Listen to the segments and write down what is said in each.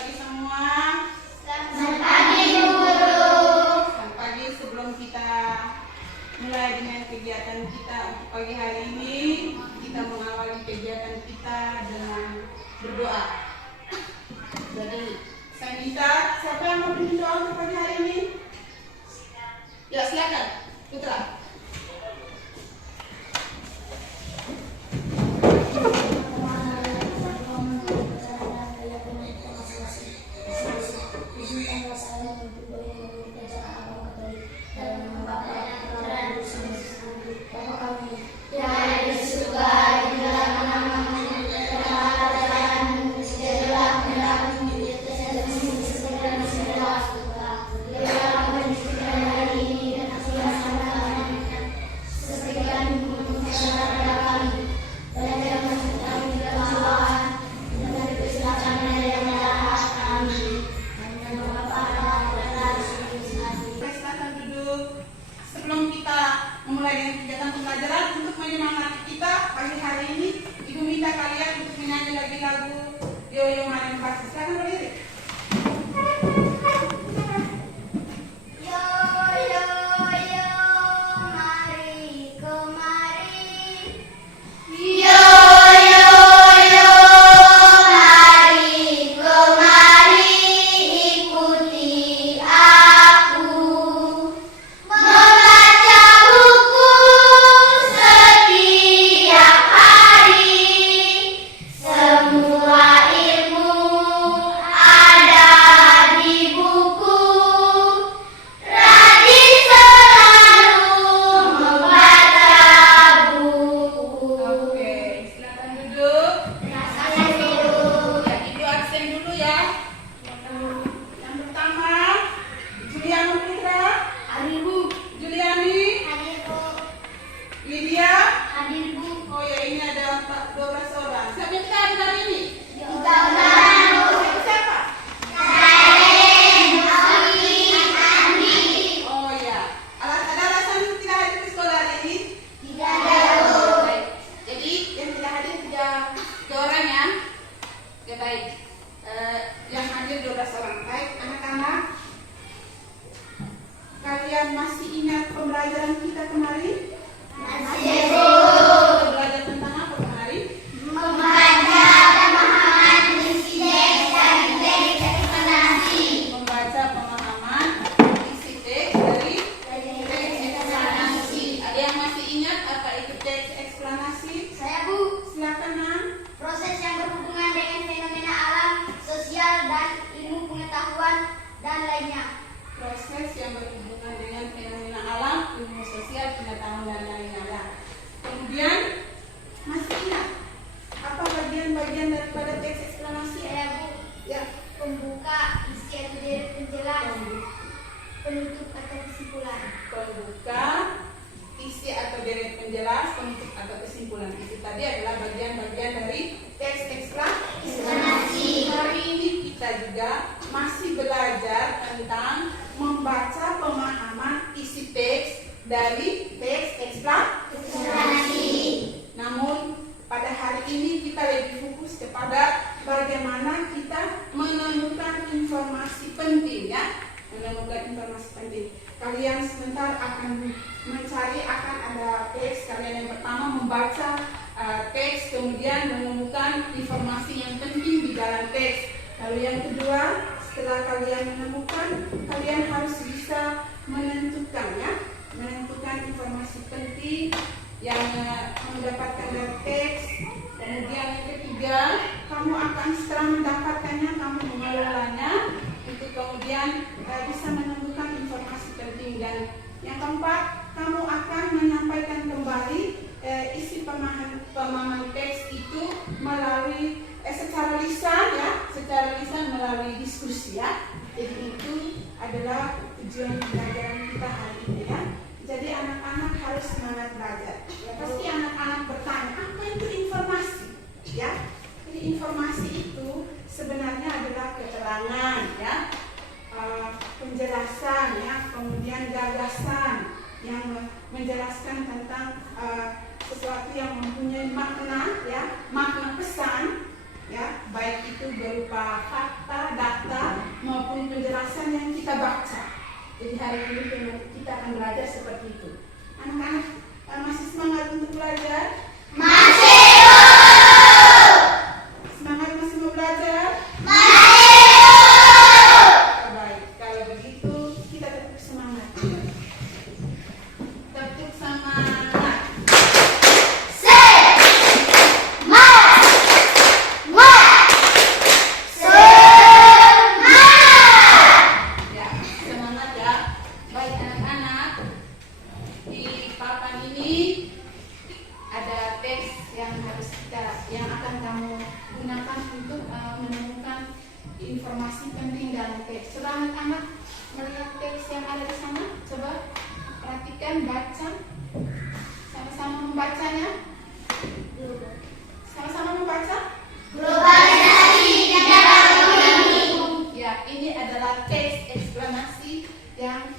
pagi semua. Selamat pagi guru. Selamat pagi. Sebelum kita mulai dengan kegiatan kita untuk pagi hari ini, kita mengawali kegiatan kita dengan berdoa. Jadi saya minta siapa yang mau bimbing doa untuk pagi hari ini? Ya silakan, Putra. Sebelum kita memulai dengan kegiatan pembelajaran, untuk menyemangati kita pagi hari ini, Ibu minta kalian untuk menyanyi lagi lagu Yo Yo Mari Membahas. Silakan berdiri. Yo yo yo mari kemari. Yo yo yo mari kemari, ikuti aku. Membaca buku setiap hari, semua ilmu ada di buku. Rajin selalu membaca buku. Oke, silakan duduk. Saya dulu. Ya, Ibu absen dulu ya. Yang pertama, Juliana Putra, Hadir Bu. Juliani, Hadir Bu. Lydia. Hadir Bu. Oh ya, ini ada 12 orang. Siapa yang kita hadir hari ini? Tiga orang. Siapa? Andi. Oh ya, ada alasan tidak hadir di sekolah hari ini? Tidak ada Bu. Baik. Jadi yang tidak hadir tiga orang ya. Oke baik. Yang hadir 12 orang. Baik anak-anak. Kalian masih ingat pembelajaran kita kemarin? Masih Bu. Kita belajar tentang apa kemarin? Membaca pemahaman isi teks dan teks eksplanasi. Membaca pemahaman isi teks dari teks eksplanasi. Ada yang masih ingat apa itu teks eksplanasi? Saya Bu. Silakan Nan. Proses yang berhubungan dengan fenomena alam, sosial, dan ilmu pengetahuan dan lainnya. Proses yang berhubungan dengan fenomena alam, ilmu sosial, pengetahuan dan lainnya. Ya. Kemudian masih ingat apa bagian-bagian daripada teks eksplanasi? Saya Bu. Ya. Pembuka, isi atau deret penjelas, penutup atau kesimpulan. Pembuka, isi atau deret penjelas, penutup atau kesimpulan. Itu tadi adalah bagian-bagian dari teks eksplanasi. Hari ini kita juga masih belajar tentang membaca pemahaman isi teks dari teks eksplanasi. Namun pada hari ini kita lebih fokus kepada bagaimana kita menemukan informasi penting ya. Menemukan informasi penting. Kalian sebentar akan mencari, akan ada teks. Kalian yang pertama membaca teks, kemudian menemukan informasi yang penting di dalam teks. Lalu yang kedua, setelah kalian menemukan, kalian harus bisa menentukan ya, menentukan informasi penting yang mendapatkan dari teks. Kemudian yang ketiga, kamu akan setelah mendapatkannya, kamu mengelolanya, itu kemudian bisa menemukan informasi penting. Dan yang keempat, kamu akan menyampaikan kembali isi pemahaman teks itu melalui secara lisan ya, secara lisan melalui diskusi ya. Jadi itu adalah tujuan pembelajaran kita hari ini ya. Jadi anak-anak harus semangat belajar. Ya, pasti anak-anak bertanya, apa itu informasi? Ya, jadi informasi itu sebenarnya adalah keterangan ya, penjelasan ya, kemudian gagasan yang menjelaskan tentang sesuatu yang mempunyai makna ya, makna pesan ya, baik itu berupa fakta, data baca. Jadi hari ini kita akan belajar seperti itu. Anak-anak masih semangat untuk belajar? Semangat masih mau belajar? Baik, kalau begitu kita tetap semangat. Tetap semangat. Ya, semangat ya. Baik anak-anak, di papan ini ada teks yang akan kamu gunakan untuk menemukan informasi penting dalam teks. Coba anak-anak melihat teks yang ada di sana. Coba perhatikan, baca. Sama-sama membacanya. Sama-sama membaca. Ya, ini adalah teks eksplanasi yang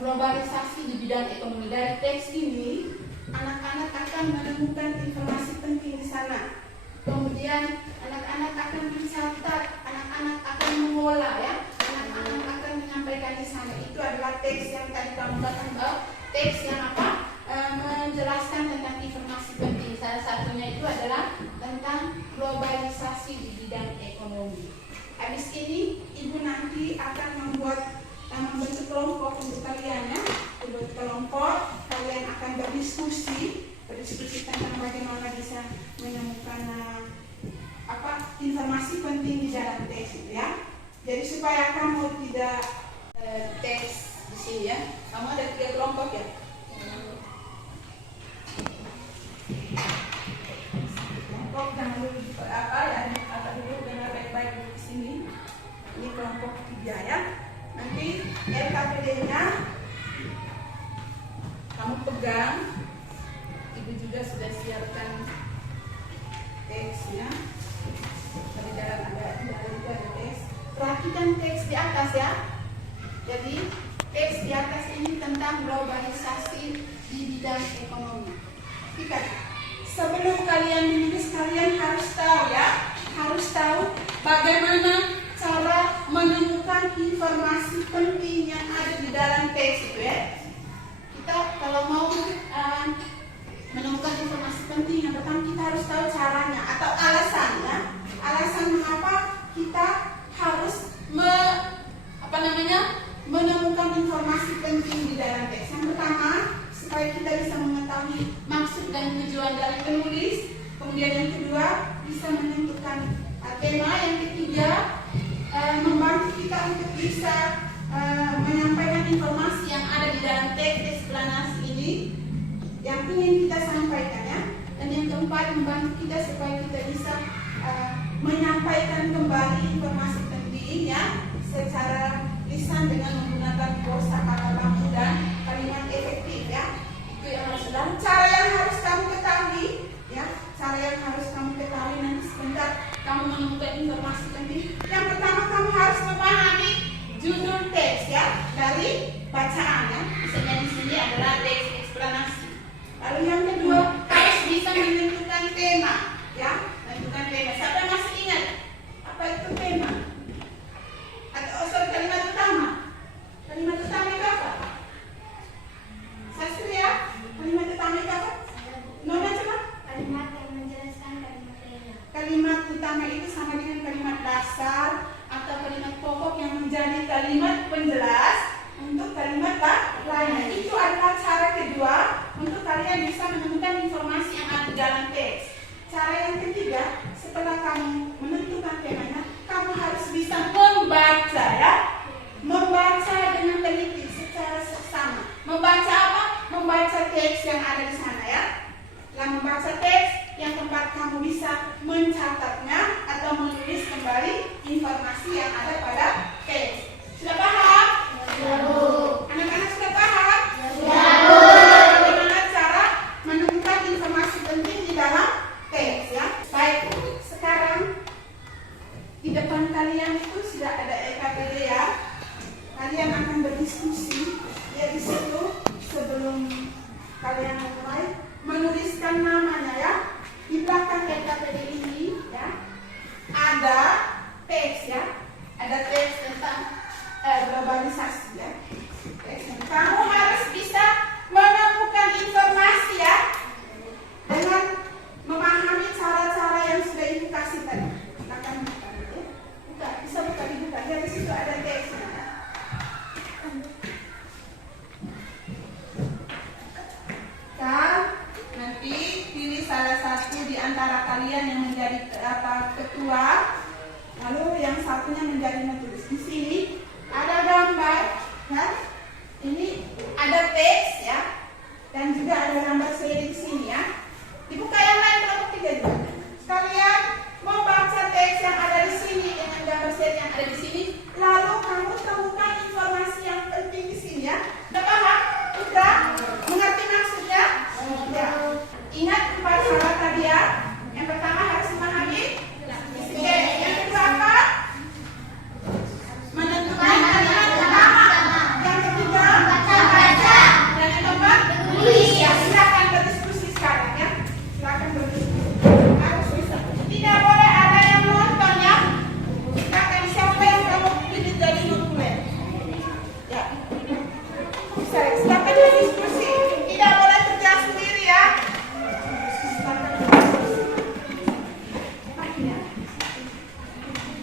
globalisasi di bidang ekonomi. Dari teks ini anak-anak akan menemukan informasi penting di sana. Kemudian anak-anak akan mencatat, anak-anak akan mengolah ya, anak-anak akan menyampaikan di sana. Itu adalah teks yang tadi kamu katakan, teks yang apa? Menjelaskan tentang informasi penting. Salah satunya itu adalah tentang globalisasi di bidang ekonomi. Habis ini ibu nanti akan membentuk kelompok untuk kalian ya. Membentuk kelompok, kalian akan berdiskusi tentang bagaimana bisa menemukan informasi penting di dalam teks itu ya. Jadi supaya kamu tidak teks di sini ya. Kamu ada 3 kelompok ya. Kelompok jangan dulu dulu dengar baik-baik di sini. Ini kelompok 3 ya. Nanti LKPD-nya kamu pegang. Ibu juga sudah siapkan teksnya. Di dalam itu ada teks. Perhatikan teks di atas ya. Jadi teks di atas ini tentang globalisasi di bidang ekonomi. Ingat, sebelum kalian menulis kalian harus tahu ya, harus tahu bagaimana cara menemukan informasi penting yang ada di dalam teks itu ya. Kita kalau mau menemukan informasi penting, yang pertama kita harus tahu caranya atau alasannya. Alasan mengapa kita harus menemukan informasi penting di dalam teks. Yang pertama, supaya kita bisa mengetahui maksud dan tujuan dari penulis. Kemudian yang kedua, bisa menentukan tema. Yang ketiga, membantu kita untuk bisa menyampaikan informasi yang ada di dalam teks eksplanasi ini yang ingin kita sampaikan ya. Dan yang keempat, membantu kita supaya kita bisa menyampaikan kembali informasi penting ya secara lisan dengan menggunakan kosakata baku dan kalimat efektif ya. Itu yang harus dalam cara yang harus kamu ketahui ya. Cara yang harus kamu ketahui nanti sebentar kamu menemukan informasi penting. Yang pertama, kamu harus memahami judul teks ya dari bacaan ya. Misalnya di sini adalah teks eksplanasi. Lalu yang kedua, harus bisa menentukan tema ya. Menentukan tema. Siapa yang masih ingat apa itu tema? Atau kalimat utama? Kalimat utama itu apa? Sastria? Kalimat utama itu apa? Nona coba? Kalimat yang menjelaskan kalimat tema. Kalimat utama itu sama dengan kalimat dasar atau kalimat pokok yang menjadi kalimat penjelas untuk kalimat lainnya. Itu adalah cara kedua untuk kalian bisa menemukan informasi yang ada di dalam teks. Cara yang ketiga, setelah kamu menentukan temanya, kamu harus bisa membaca ya. Membaca dengan teliti secara seksama. Membaca apa? Membaca teks yang ada di sana ya. Setelah membaca teks, yang keempat kamu bisa mencatatnya atau menulis kembali informasi yang ada pada teks. Sudah paham? Sudah, Bu. Anak-anak sudah paham? Sudah, Bu. Bagaimana cara menemukan informasi penting di dalam teks ya? Baik, sekarang di depan kalian itu sudah ada EKPD ya. Kalian akan berdiskusi ya di situ sebelum kalian mulai menuliskan namanya ya. Di belakang EKPD ini ya ada teks ya. Ada teks tentang globalisasi ya. Kamu harus bisa menemukan informasi ya dengan memahami cara-cara yang sudah ibu kasih tadi. Silakan buka ya. Buka, bisa buka dibuka. Ya, di situ ada teksnya. Kan nanti pilih salah satu di antara kalian yang menjadi ketua, lalu yang satunya menjadi menulis. Di sini ada gambar, kan? Ini ada teks ya, dan juga ada gambar seri di sini ya. Dibuka yang lain kelompok 3 juga. Kalian mau baca teks yang ada di sini dengan gambar seri yang ada di sini, lalu kamu temukan informasi yang penting di sini ya. Udah paham? Udah? Mengerti maksudnya? Ya. Ingat 4 syarat tadi ya. Yang pertama harus memahami isi teks. Yang kedua apa? Menentukan kalimat pertama. Yang ketiga membaca. Dan yang keempat menulis. Ya, silakan berdiskusi sekarang ya. Silakan berdiskusi. Harus bisa. Tidak boleh ada yang nonton ya. Silakan siapa yang kamu pilih jadi dokumen. Ya. Bisa. Silakan berdiskusi. Tidak boleh kerja sendiri ya. Silakan berdiskusi.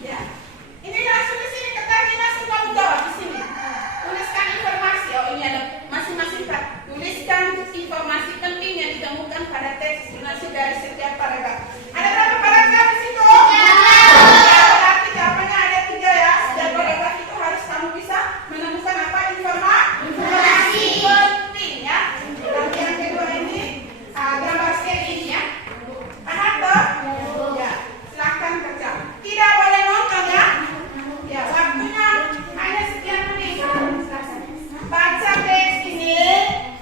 Ya. Ini langsung di sini kertasnya langsung kamu jawab di sini. Tuliskan informasi. Oh, ini ada masing-masing Pak. Tuliskan informasi penting yang ditemukan pada teks donasi dari setiap paragraf. Ada berapa paragraf di situ? Ya, berarti jawabannya ada 3 ya. Setiap paragraf itu harus kamu bisa menemukan apa informasi penting ya. Dan yang kedua ini gambar seri ini ya. Paham toh? Ya, silakan kerja. Tidak boleh nonton ya. Ya, waktunya hanya sekian menit. Baca teks ini,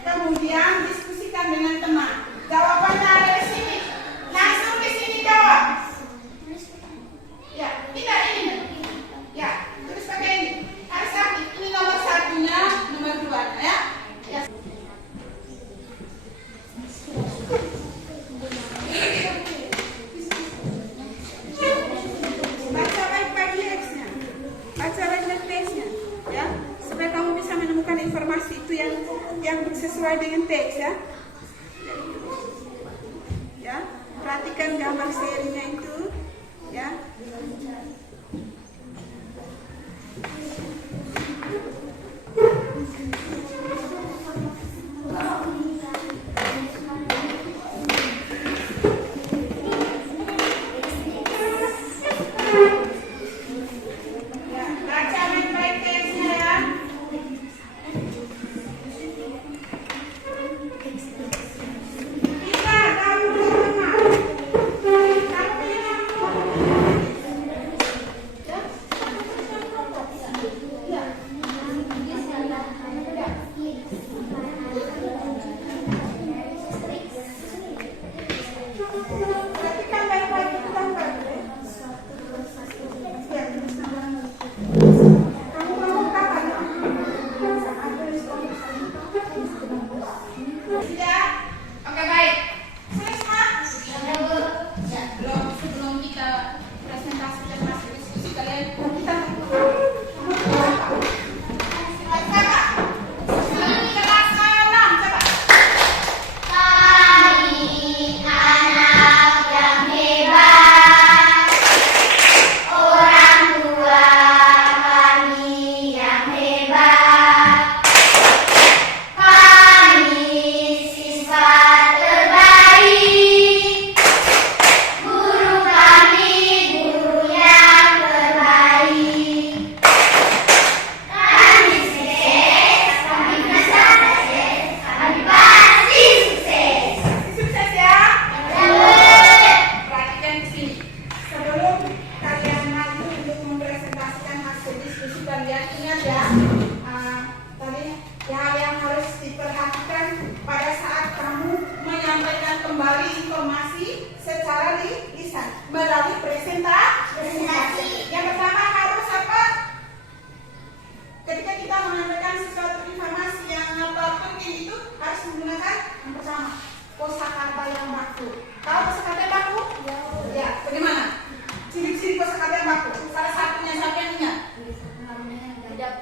kemudian diskusikan dengan teman. Jawabannya ada di sini. Langsung di sini jawab. Ya, tidak ini. Ya, tulis pakai ini. Harus aktif. Ini nomor 1-nya, nomor 2-nya ya. Ya. Baca baik-baik teksnya. Baca baik-baik teksnya, ya, supaya kamu bisa menemukan informasi itu yang sesuai dengan teks ya. Ya, perhatikan gambar serinya itu, ya. Ya, baca baik-baik teksnya ya. Kita kamu dengar. Kamu dengar. Ya. Ya. Perhatikan baik-baik itu gambar. Ya, kamu mau kapan? Sudah? Oke, baik. Sudah semua? Sebelum kita presentasi dan masuk diskusi kalian, kita kelas 6 coba. Kami anak yang hebat, orang tua kami yang hebat, kami siswa terbaik, guru kami guru yang terbaik. Kami sukses, kami bisa sukses, kami pasti sukses. Sukses ya. Perhatikan di sini. Sebelum kalian maju untuk mempresentasikan hasil diskusi kalian, ingat ya, tadi hal yang harus diperhatikan pada saat kamu menyampaikan kembali informasi secara lisan melalui presentasi. Yang pertama harus apa? Ketika kita menyampaikan sesuatu informasi yang penting itu harus menggunakan yang pertama kosakata yang baku. Tahu kosakata yang baku? Ya. Bagaimana? Ciri-ciri kosakata yang baku. Salah satunya siapa yang ingat? Tidak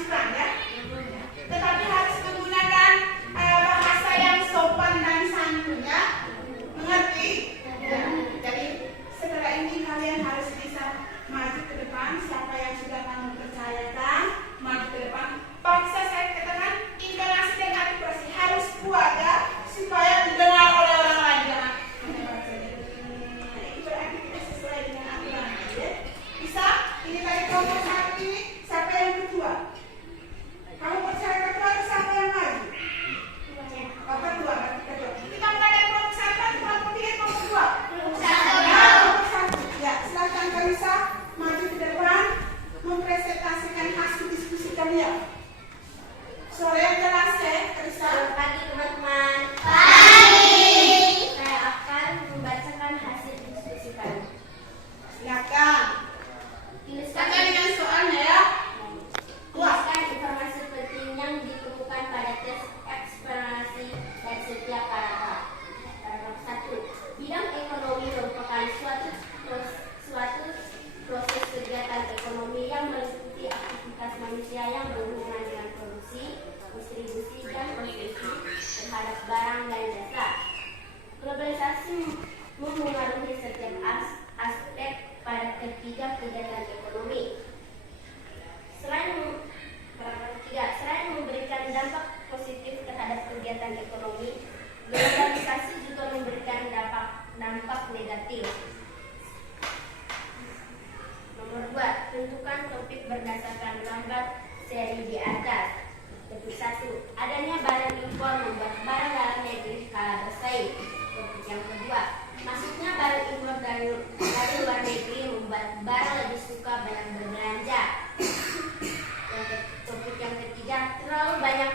masukkan ya. Tetapi harus menggunakan bahasa yang sopan dan santun ya. Mengerti? Ya. Jadi setelah ini kalian harus bisa maju ke depan. Siapa yang sudah kamu percayakan, maju ke depan. Paksa saya katakan intonasi dan artikulasi harus kuat ya, supaya didengar oleh orang lain. Jangan hanya baca. Itu berarti kita sesuai dengan aturan ya. Bisa? Ini tadi kelompok satu ini siapa yang ketua? Kamu percaya ketua atau siapa yang maju? Oh, ketua, berarti ketua. Kita mulai dari kelompok satu, kelompok tiga, kelompok dua. Kelompok satu. Ya, silakan Karissa maju ke depan mempresentasikan hasil diskusi kalian. Suara yang jelas ya, Karissa. Selamat pagi teman-teman. Pagi. Saya akan membacakan hasil diskusi kami. Silakan. Baca dengan soalnya ya. Tuliskan informasi penting yang ditemukan pada tes eksplorasi dan setiap paragraf. Paragraf 1. Bidang ekonomi merupakan suatu proses kegiatan ekonomi yang meliputi aktivitas manusia yang berhubungan dengan produksi, distribusi, dan konsumsi terhadap barang dan jasa. Globalisasi mempengaruhi setiap aspek pada ketiga kegiatan ekonomi. Selain memberikan dampak positif terhadap kegiatan ekonomi, globalisasi juga memberikan dampak negatif. Nomor 2, tentukan topik berdasarkan gambar seri di atas. Topik 1, adanya barang impor membuat barang dalam negeri kalah bersaing. Topik yang kedua, masuknya barang impor dari luar negeri membuat barang lebih suka berbelanja. Topik yang ketiga, terlalu banyak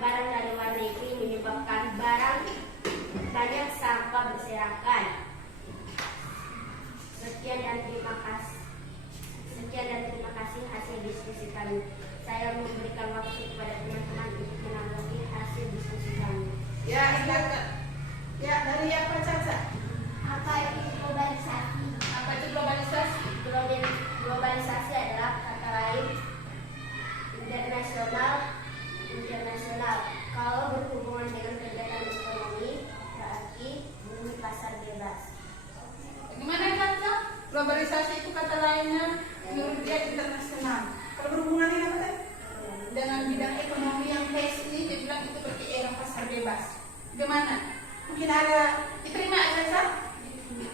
barang dari luar negeri menyebabkan banyak sampah berserakan. Sekian dan terima kasih hasil diskusi kami. Saya memberikan waktu kepada teman-teman untuk menanggapi hasil diskusi kami. Ya, silakan. Ya, dari apa Caca? Apa itu globalisasi? Apa itu globalisasi? Globalisasi adalah kata lain internasional. Kalau berhubungan dengan kegiatan ekonomi, berarti bumi pasar bebas. Gimana Caca? Globalisasi itu kata lainnya menurut dia internasional. Kalau berhubungan dengan apa tadi? Dengan bidang ekonomi yang base ini, dia bilang itu berarti era pasar bebas. Gimana? Mungkin ada diterima Caca?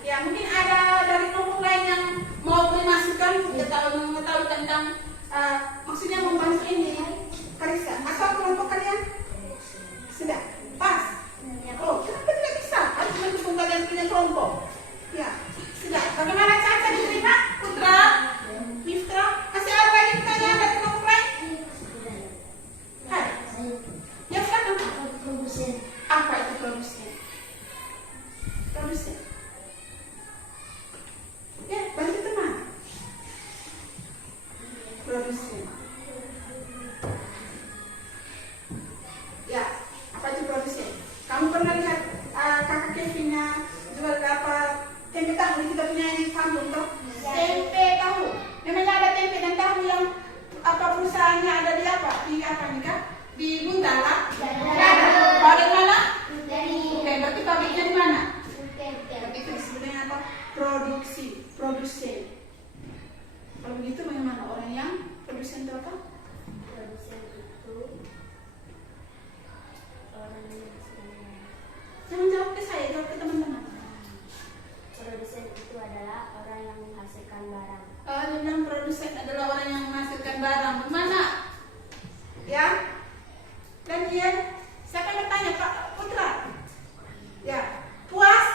Ya, mungkin ada dari kelompok lain yang mau memasukkan, mengetahui tentang maksudnya membantu ini, Karissa. Atau kelompok kalian sudah pas? Oh, kenapa tidak bisa? Harus mendukung kalian punya kelompok. Ya, sudah. Bagaimana Caca diterima? Putra, Miftra, masih ada lagi pertanyaan dari kelompok lain? Hai. Ya, silakan. Apa itu produsen? Produsen. Ya, bantu teman. Produsen. Ya, apa itu produsen? Kamu pernah lihat kakak Kevinnya jual apa tempe tahu kita punya di kampung toh? Tempe tahu. Memangnya ada tempe dan tahu yang apa perusahaannya ada di apa? Di apa nih kak? Di Buntala? Ada di mana? Oke, berarti pabriknya di mana? Berarti itu disebutnya apa? Produsen. Kalau begitu bagaimana orang yang produsen itu apa? Produsen itu orang yang Jangan jawab ke saya, jawab ke teman-teman. Produsen itu adalah orang yang menghasilkan barang. Dia bilang produsen adalah orang yang menghasilkan barang. Bagaimana? Ya? Dan dia, siapa yang bertanya? Pak Putra? Ya. Puas?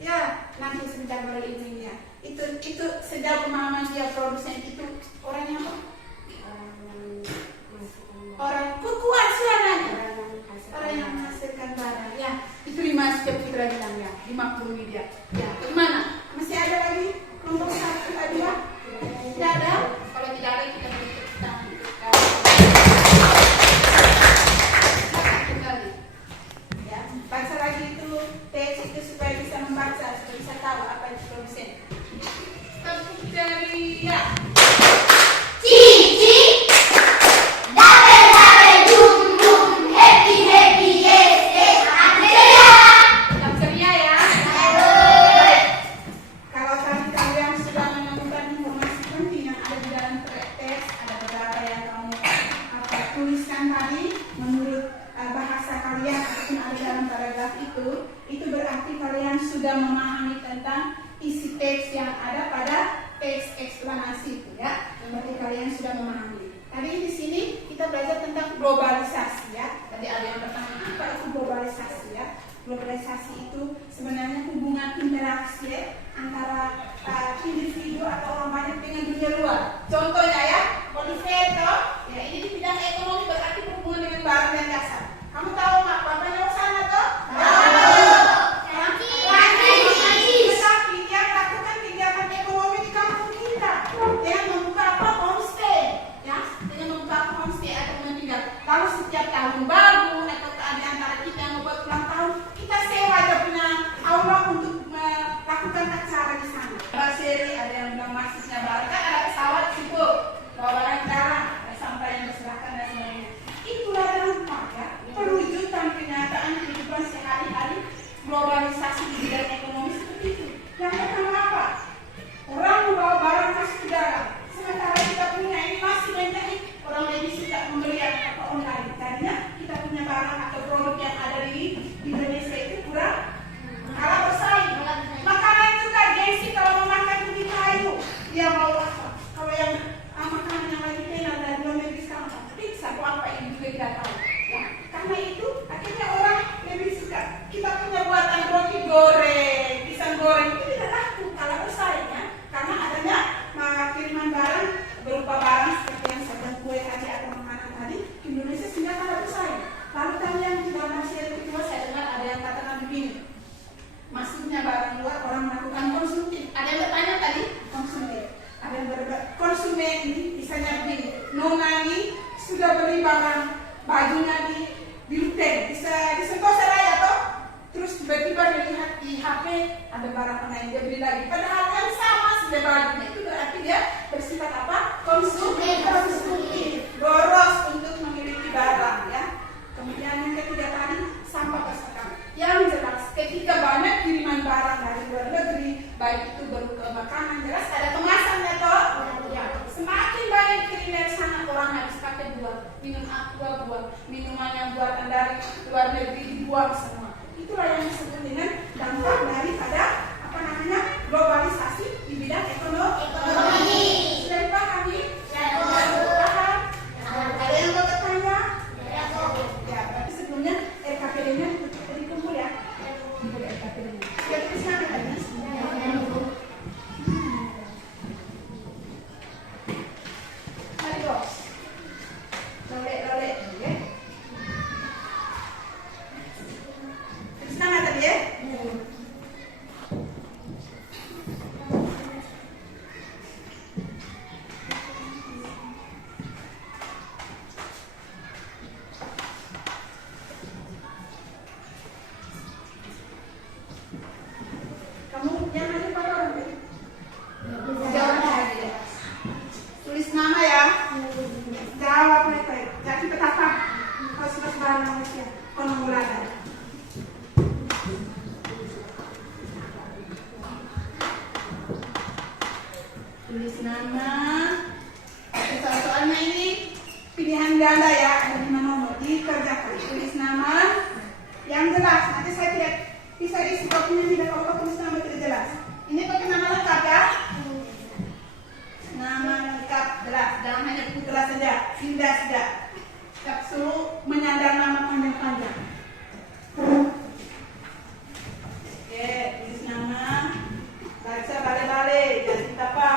Ya, nanti sebentar baru ilmunya. Itu sejauh pemahaman dia produsen itu orang yang apa? Orang kuat suaranya. Orang yang menghasilkan barang. Ya, itu lima setiap Putra bilang ya, dimaklumi dia. Ya, bagaimana? Masih ada lagi kelompok 1, 2? Tidak ada? Kalau tidak ada kita beri tepuk tangan. Ya, baca lagi itu teks itu supaya bisa membaca, supaya bisa tahu apa itu produsen. Tepuk jari ya. yang ada pada teks eksplanasi itu ya. Berarti kalian sudah memahami. Tadi di sini kita belajar tentang globalisasi ya. Tadi ada yang bertanya apa itu globalisasi ya. Globalisasi itu sebenarnya hubungan interaksi ya, antara individu atau orang banyak dengan dunia luar. Contohnya ya, Oliver ya ini di bidang ekonomi berarti berhubungan dengan barang dan jasa. Kamu tahu apa banyak sana toh? Tetapi dia lakukan kegiatan ekonomi di kampung kita dengan membuka apa? Homestay ya, dengan membuka homestay atau meninggal. Lalu setiap tahun baru atau ada antara kita yang membuat ulang tahun, kita sewa dia punya aula untuk melakukan acara di sana. Seri ada yang bilang masuknya barang, kan ada pesawat situ, bawa barang dalam, ada sampah yang berserakan dan sebagainya. Itulah dampak ya, perwujudan kenyataan kehidupan sehari-hari globalisasi di bidang ekonomi seperti itu. Yang pertama apa? Orang membawa barang masuk ke dalam, sementara kita punya ini masih banyak orang lebih suka membeli atau online. Tadinya kita punya barang atau produk yang ada di Indonesia itu kurang kalah bersaing. Makanan juga gengsi kalau mau makan di kayu, dia mau apa? Kalau yang makanan yang lagi kenal dari luar negeri sekarang pizza atau apa ini juga kita tahu. Ya, karena itu akhirnya orang lebih suka. Kita punya buatan roti goreng, pisang goreng itu tidak laku kalah bersaing ya, karena adanya kiriman barang berupa barang seperti yang saya kue tadi atau makanan tadi di Indonesia sehingga kalah bersaing. Lalu tadi yang di dalam seri kedua saya dengar ada yang katakan begini, masuknya barang luar orang melakukan konsumtif. Ada yang bertanya tadi konsumtif. Ada yang konsumen ini misalnya begini, nona ini sudah beli barang bajunya di Luteng, di Sentosa Raya toh, terus tiba-tiba dia lihat di HP ada barang lain dia beli lagi. Padahal kan sama sudah bajunya, itu berarti dia bersifat apa? Konsumtif, boros untuk memiliki barang ya. Kemudian yang ketiga tadi sampah berserakan. Yang jelas ketika banyak kiriman barang dari luar negeri, baik itu berupa makanan, jelas ada kemasannya toh. Ya, semakin banyak kirim dari sana orang harus pakai buat minum aqua, buat minuman yang buatan dari luar negeri dibuang semua. Itulah yang disebut dengan dampak daripada apa namanya globalisasi di bidang ekonomi. Sudah dipahami? Paham? Ada yang mau bertanya? Ya, berarti sebelumnya RKPD-nya dikumpul ya. Kumpul RKPD-nya. Sudah tulis nama tadi? Mari bos. Lolek ya. Tulis nama tadi ya? Kamu yang ada pada orang ini? Jawab saja. Tulis nama ya. Jawab baik-baik. Jadi betapa harus barang manusia pengemuladan. Tulis nama. Soal-soalnya ini pilihan ganda ya, ada 5 nomor dikerjakan. Tulis nama yang jelas. Nanti saya tidak bisa isi kopinya tidak kalau tulis nama tidak jelas. Ini pakai nama lengkap ya. Nama lengkap jelas, jangan hanya putra saja, Sinda saja. Tak suruh menyandar nama panjang-panjang. Oke, tulis nama. Baca balik-balik, jangan apa.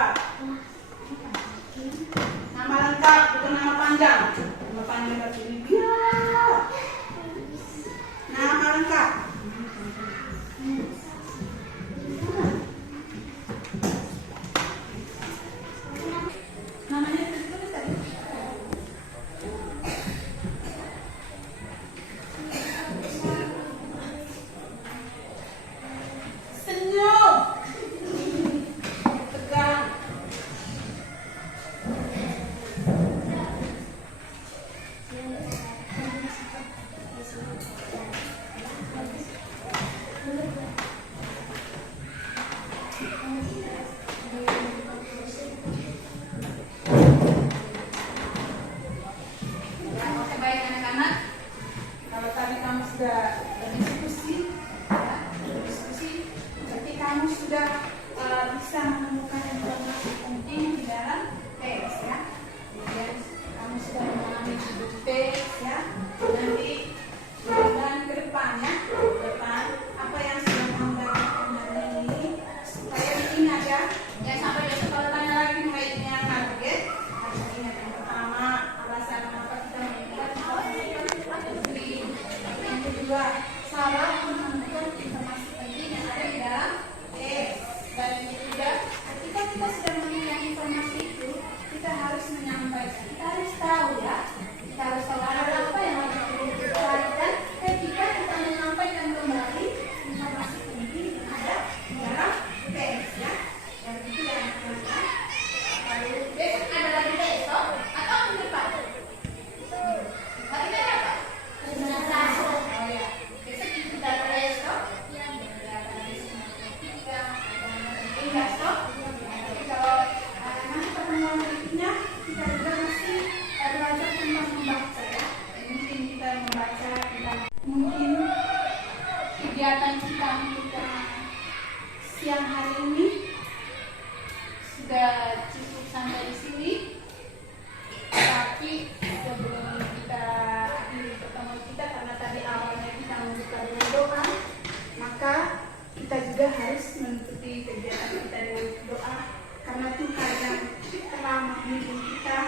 Nama lengkap, bukan nama panjang. Nama panjang berarti ini dia. Nama lengkap. kita sudah mendengar informasi itu, kita harus menyampaikan. Kita harus tahu ya. Kita harus tahu apa yang harus kita lakukan ketika kita menyampaikan kembali informasi penting yang ada di dalam teks ya. Dan itu yang anak-anak. Lalu besok ada lagi besok atau minggu depan? Hari ini apa? Oh ya. Besok kita ada besok. Besok. Jadi kalau nanti pertemuan berikutnya kita juga masih belajar tentang membaca ya. Mungkin kita membaca tentang mungkin kegiatan kita untuk siang hari ini sudah cukup sampai di sini. Tapi sebelum kita akhiri pertemuan kita, karena tadi awalnya kita membuka dengan doa, maka kita juga harus menutupi kegiatan kita dengan doa, karena Tuhan yang telah membimbing kita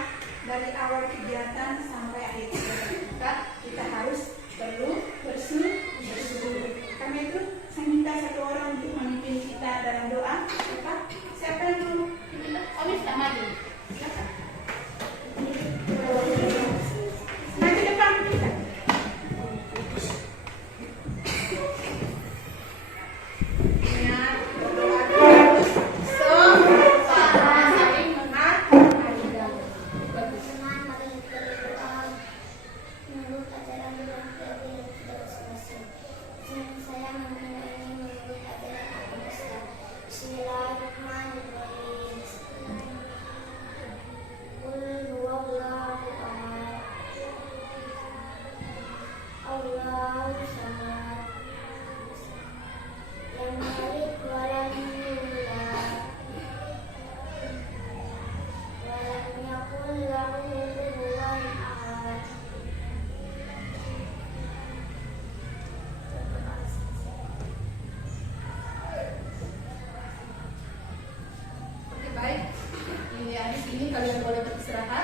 dari awal kegiatan sampai akhir kegiatan kita harus perlu bersyukur. Karena itu saya minta satu orang untuk memimpin kita dalam doa. Siapa yang mau? Oh, bisa maju. Silakan. Maju depan kita. Ingat, berdoa terus. Saling menghargai. Bagus. Menurut ajaran yang tidak selesai. Saya mengenai menurut ajaran agama Islam. Bismillahirrahmanirrahim. Qul huwallahu ahad. Allahu samad. Lam yalid wa lam yulad. Wa lam yakul lahu kufuwan ahad. Oke, baik. Ini habis ini kalian boleh beristirahat.